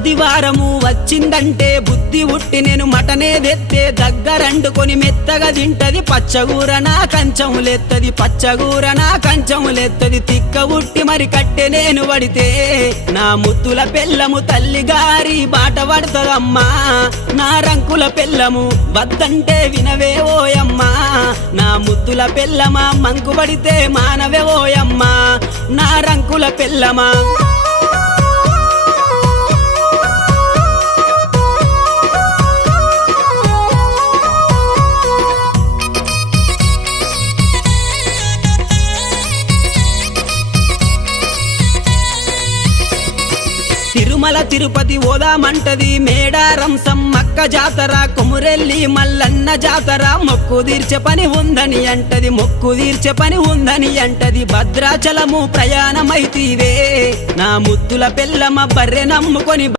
ఆదివారము వచ్చిందంటే బుద్ధి ఉట్టి నేను మటనే తెత్తే దగ్గరండుకొని మెత్తగా తింటది పచ్చగూర నా కంచములెత్తది పచ్చగూర నా కంచములెత్తది తిక్క ఉట్టి మరి కట్టె నేను పడితే నా ముత్తుల పెళ్ళము తల్లి గారి బాట పడుతుందమ్మా నా రంకుల పెళ్ళము వద్దంటే వినవే ఓయమ్మా నా ముద్దుల పెళ్ళమా మంకు పడితే మానవే ఓయమ్మా నా రంకుల పెళ్ళమా తిరుమల తిరుపతి ఓదామంటది మేడారం సమ్మక్క జాతర కొమురెల్లి మల్లన్న జాతర మొక్కు తీర్చే పని ఉందని అంటది మొక్కు తీర్చే పని ఉందని అంటది భద్రాచలము ప్రయాణమైతీవే నా ముద్దుల పెళ్ళమ బర్రె నమ్ముకొని